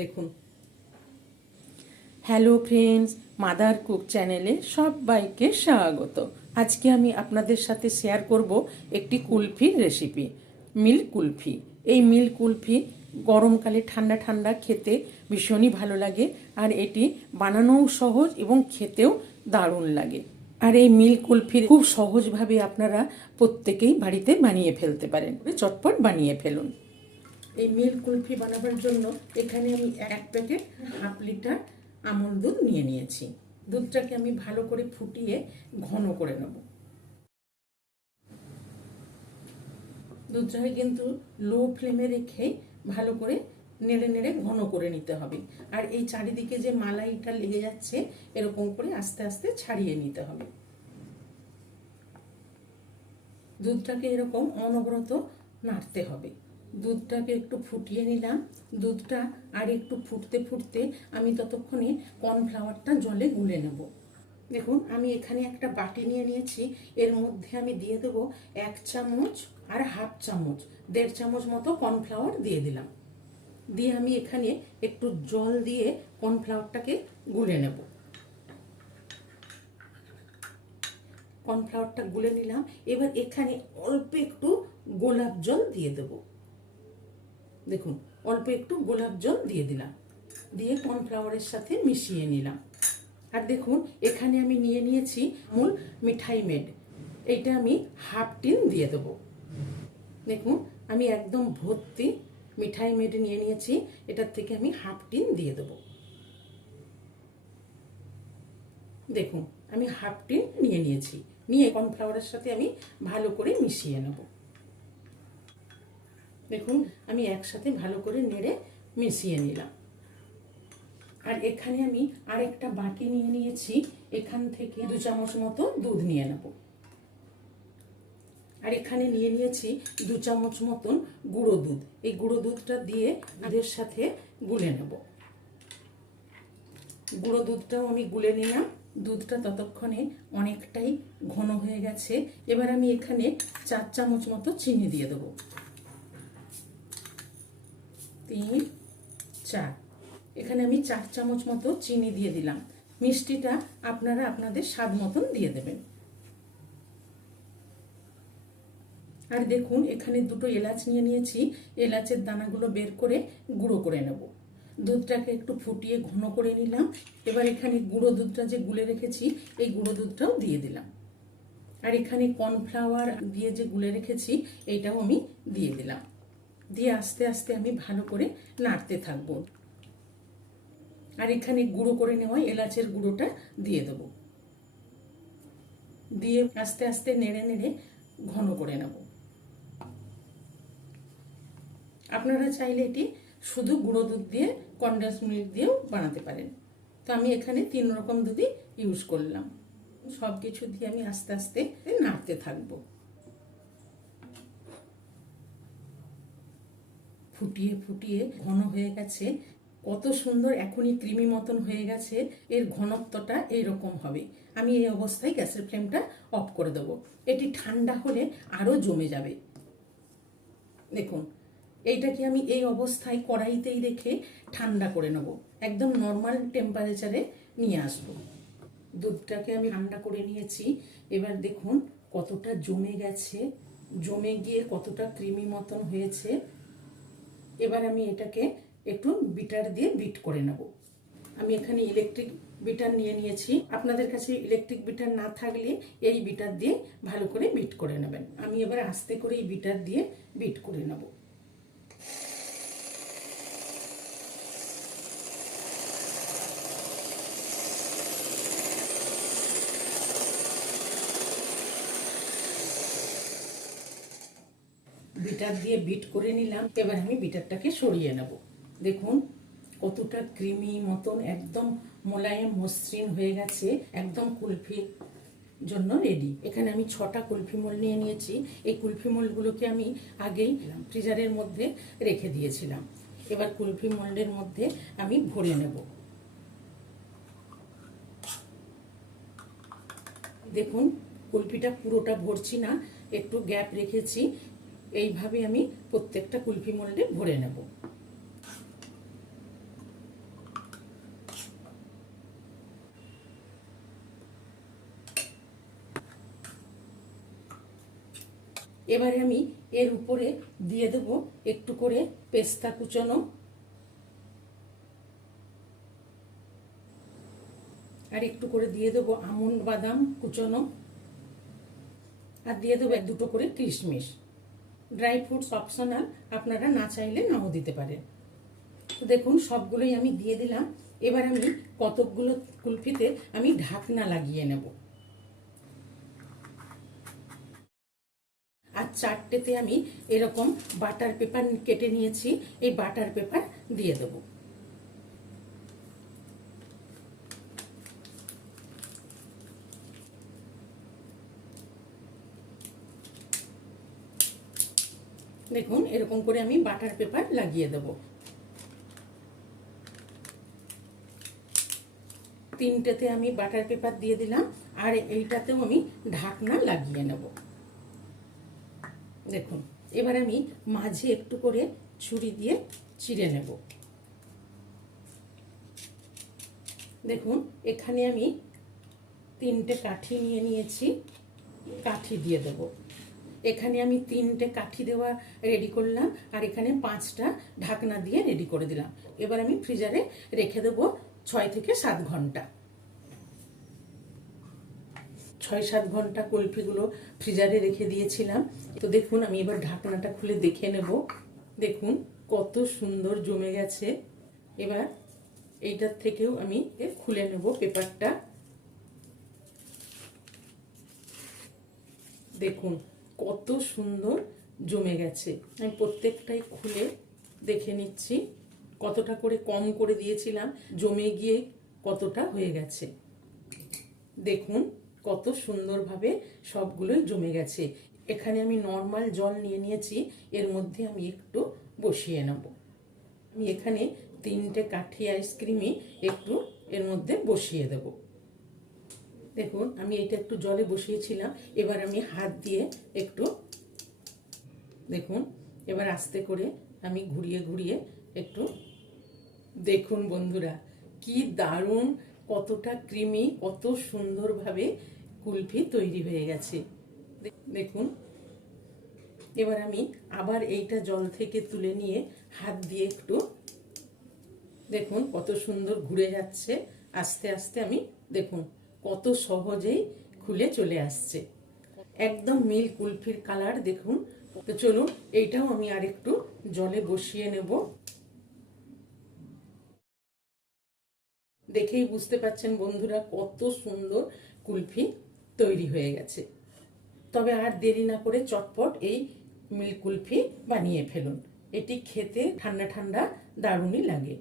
দেখুন। Hello friends, mother cook চ্যানেলে সবাইকে স্বাগত। আজকে আমি আপনাদের সাথে শেয়ার করব একটি কুলফির রেসিপি, মিল্ক কুলফি। এই মিল্ক কুলফি গরমকালে ঠান্ডা ঠান্ডা খেতে ভীষণই ভালো লাগে, আর এটি বানানোও সহজ এবং খেতেও দারুণ লাগে। আর এই মিল্ক কুলফি খুব সহজভাবে আপনারা প্রত্যেকেই বাড়িতে বানিয়ে ফেলতে পারেন। চটপট বানিয়ে ফেলুন। এই মিল্ক কুলফি বানাবার জন্য এখানে আমি 1 প্যাকেট হাফ লিটার আমল দুধ নিয়ে নিয়েছি। দুধটাকে আমি ভালো করে ফুটিয়ে ঘন করে নেব। দুধটাকে কিন্তু লো ফ্লেমে রেখে ভালো করে নেড়ে নেড়ে ঘন করে নিতে হবে। আর এই চারিদিকে যে মালাইটা লেগে যাচ্ছে, এরকম করে আস্তে আস্তে ছাড়িয়ে নিতে হবে। দুধটাকে এরকম অনবরত নাড়তে হবে। দুধটাকে একটু ফুটিয়ে নিলাম। দুধটা আর একটু ফুটতে ফুটতে আমি ততক্ষণে কর্নফ্লাওয়ারটা জলে গুলে নেব। দেখুন, আমি এখানে একটা বাটি নিয়ে নিয়েছি। এর মধ্যে আমি দিয়ে দেবো 1 চামচ আর হাফ চামচ, 1.5 চামচ মতো কর্নফ্লাওয়ার দিয়ে দিলাম। দিয়ে আমি এখানে একটু জল দিয়ে কর্নফ্লাওয়ারটাকে গুলে নেব। কর্নফ্লাওয়ারটা গুলে নিলাম। এবার এখানে অল্প একটু গোলাপ জল দিয়ে দেব। দেখুন, অল্প একটু গোলাপ জল দিয়ে দিলাম, দিয়ে কর্নফ্লাওয়ারের সাথে মিশিয়ে নিলাম। আর দেখুন, এখানে আমি নিয়ে নিয়েছি আমুল মিঠাই মেড। এইটা আমি হাফ টিন দিয়ে দেব। দেখুন, আমি একদম ভর্তি মিঠাই মেড নিয়ে নিয়েছি। এটার থেকে আমি হাফ টিন দিয়ে দেব। দেখুন, আমি হাফ টিন নিয়ে নিয়েছি। নিয়ে কর্নফ্লাওয়ারের সাথে আমি ভালো করে মিশিয়ে নেব। দেখুন, আমি একসাথে ভালো করে নেড়ে মিশিয়ে নিলাম। আর এখানে আমি আরেকটা বাটি নিয়ে নিয়েছি। এখান থেকে 2 চামচ মতো দুধ নিয়ে নেব। আর এখানে নিয়ে নিয়েছি 2 চামচ মতন গুঁড়ো দুধ। এই গুঁড়ো দুধটা দিয়ে দুধের সাথে গুলে নেব। গুঁড়ো দুধটাও আমি গুলে নিলাম। দুধটা ততক্ষণে অনেকটাই ঘন হয়ে গেছে। এবার আমি এখানে 4 চামচ মতো চিনি দিয়ে দেবো। 3, 4। এখানে আমি 4 চামচ মতো চিনি দিয়ে দিলাম। মিষ্টিটা আপনারা আপনাদের স্বাদ মতন দিয়ে দেবেন। আর দেখুন, এখানে 2টো এলাচ নিয়ে নিয়েছি। এলাচের দানাগুলো বের করে গুঁড়ো করে নেব। দুধটাকে একটু ফুটিয়ে ঘন করে নিলাম। এবার এখানে গুঁড়ো দুধটা যে গুলে রেখেছি, এই গুঁড়ো দুধটাও দিয়ে দিলাম। আর এখানে কর্নফ্লাওয়ার দিয়ে যে গুলে রেখেছি, এইটাও আমি দিয়ে দিলাম। দিয়ে আস্তে আস্তে আমি ভালো করে নাড়তে থাকবো। আর এখানে গুঁড়ো করে নেওয়া এলাচের গুঁড়োটা দিয়ে দেবো। দিয়ে আস্তে আস্তে নেড়ে নেড়ে ঘন করে নেব। আপনারা চাইলে এটি শুধু গুঁড়ো দুধ দিয়ে, কনডেন্স মিল্ক দিয়েও বানাতে পারেন। তো আমি এখানে 3 রকম দুধই ইউজ করলাম। সব কিছু দিয়ে আমি আস্তে আস্তে নাড়তে থাকবো। ফুটিয়ে ফুটিয়ে ঘন হয়ে গেছে। কত সুন্দর, এখনই ক্রিমি মতন হয়ে গেছে। এর ঘনত্বটা এইরকম হবে। আমি এই অবস্থায় গ্যাসের ফ্লেমটা অফ করে দেবো। এটি ঠান্ডা হলে আরও জমে যাবে। দেখুন, এইটাকে আমি এই অবস্থায় কড়াইতেই রেখে ঠান্ডা করে নেব। একদম নর্মাল টেম্পারেচারে নিয়ে আসব। দুধটাকে আমি ঠান্ডা করে নিয়েছি। এবার দেখুন কতটা জমে গেছে, জমে গিয়ে কতটা ক্রিমি মতন হয়েছে। এবার আমি এটাকে একটু বিটার দিয়ে বিট করে নেব। আমি এখানে ইলেকট্রিক বিটার নিয়ে নিয়েছি। আপনাদের কাছে ইলেকট্রিক বিটার না থাকলে এই বিটার দিয়ে ভালো করে বিট করে নেবেন। আমি এবার আস্তে করে এই বিটার দিয়ে বিট করে নেব। বিটার দিয়ে বিট করে নিলাম। এবার আমি বিটারটাকে সরিয়ে নেব। দেখুন কতটা ক্রিমি মতন, একদম মোলায়েম মসৃণ হয়ে গেছে। একদম কুলফির জন্য রেডি। এখানে আমি 6টা কুলফি মোল নিয়ে নিয়েছি। এই কুলফি মোলগুলোকে আমি আগেই ফ্রিজারের মধ্যে রেখে দিয়েছিলাম। এবার কুলফি মোল্ডের মধ্যে আমি ভরে নেব। দেখুন, কুলফিটা পুরোটা ভরছি না, একটু গ্যাপ রেখেছি। এইভাবে আমি প্রত্যেকটা কুলফি মোল্ডে ভরে নেব। এবারে আমি এর উপরে দিয়ে দেব একটু করে পেস্তা কুচনো, আর একটু করে দিয়ে দেবো আমন্ড বাদাম কুচনো, আর দিয়ে দেবো 1-2 করে কিশমিশ। ড্রাই ফ্রুটস অপশনাল, আপনারা না চাইলে নাও দিতে পারেন। তো দেখুন সবগুলোই আমি দিয়ে দিলাম। এবার আমি কতকগুলো কুলফিতে আমি ঢাকনা লাগিয়ে নেব। আর 4টেতে আমি এরকম বাটার পেপার কেটে নিয়েছি, এই বাটার পেপার দিয়ে দেবো। দেখুন এরকম করে আমি বাটার পেপার লাগিয়ে দেব। 3টেতে আমি বাটার পেপার দিয়ে দিলাম, আর এইটাতেও আমি ঢাকনা লাগিয়ে নেব। দেখুন এবার আমি মাঝে একটু করে ছুরি দিয়ে চিড়ে নেব। দেখুন এখানে আমি 3টে কাঠি নিয়ে নিয়েছি, কাঠি দিয়ে দেব। এখানে আমি 3টে কাঠি দেওয়া রেডি করলাম, আর এখানে 5টা ঢাকনা দিয়ে রেডি করে দিলাম। এবার আমি ফ্রিজারে রেখে দেব 6 থেকে 7 ঘন্টা। 6-7 ঘন্টা কুলফিগুলো ফ্রিজারে রেখে দিয়েছিলাম। তো দেখুন আমি এবার ঢাকনাটা খুলে দেখে নেব। দেখুন কত সুন্দর জমে গেছে। এবার এইটার থেকেও আমি খুলে নেব পেপারটা। দেখুন কত সুন্দর জমে গেছে। আমি প্রত্যেকটাই খুলে দেখে নিচ্ছি কতটা করে কম করে দিয়েছিলাম, জমে গিয়ে কতটা হয়ে গেছে। দেখুন কত সুন্দরভাবে সবগুলোই জমে গেছে। এখানে আমি নর্মাল জল নিয়ে নিয়েছি, এর মধ্যে আমি একটু বসিয়ে নেব। আমি এখানে 3টে কাঠি আইসক্রিমই একটু এর মধ্যে বসিয়ে দেব। দেখুন আমি এটা একটু জলে বসিয়েছিলাম, এবার আমি হাত দিয়ে একটু দেখুন, এবার আস্তে করে আমি ঘুরিয়ে ঘুরিয়ে একটু দেখুন বন্ধুরা কি দারুণ, কতটা ক্রিমি, কত সুন্দরভাবে কুলফি তৈরি হয়ে গেছে। দেখুন এবার আমি আবার এইটা জল থেকে তুলে নিয়ে হাত দিয়ে একটু দেখুন কত সুন্দর ঘুরে যাচ্ছে আস্তে আস্তে। আমি দেখুন কত সহজেই খুলে চলে আসছে, একদম মিল কুলফির কালার। দেখুন তো চলুন এইটাও আমি আর একটু জলে বসিয়ে নেব। দেখেই বুঝতে পারছেন বন্ধুরা কত সুন্দর কুলফি তৈরি হয়ে গেছে। তবে আর দেরি না করে চটপট এই মিল্ক কুলফি বানিয়ে ফেলুন। এটি খেতে ঠান্ডা ঠান্ডা দারুণই লাগে।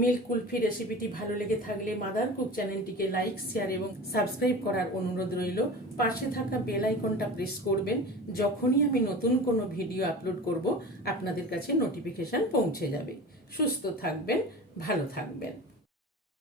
মিল্ক কুলফি রেসিপিটি ভালো লেগে থাকলে মাদার কুক চ্যানেলটিকে লাইক, শেয়ার এবং সাবস্ক্রাইব করার অনুরোধ রইল। পাশে থাকা বেল আইকনটা প্রেস করবেন, যখনই আমি নতুন কোনো ভিডিও আপলোড করব আপনাদের কাছে নোটিফিকেশন পৌঁছে যাবে। সুস্থ থাকবেন, ভালো থাকবেন।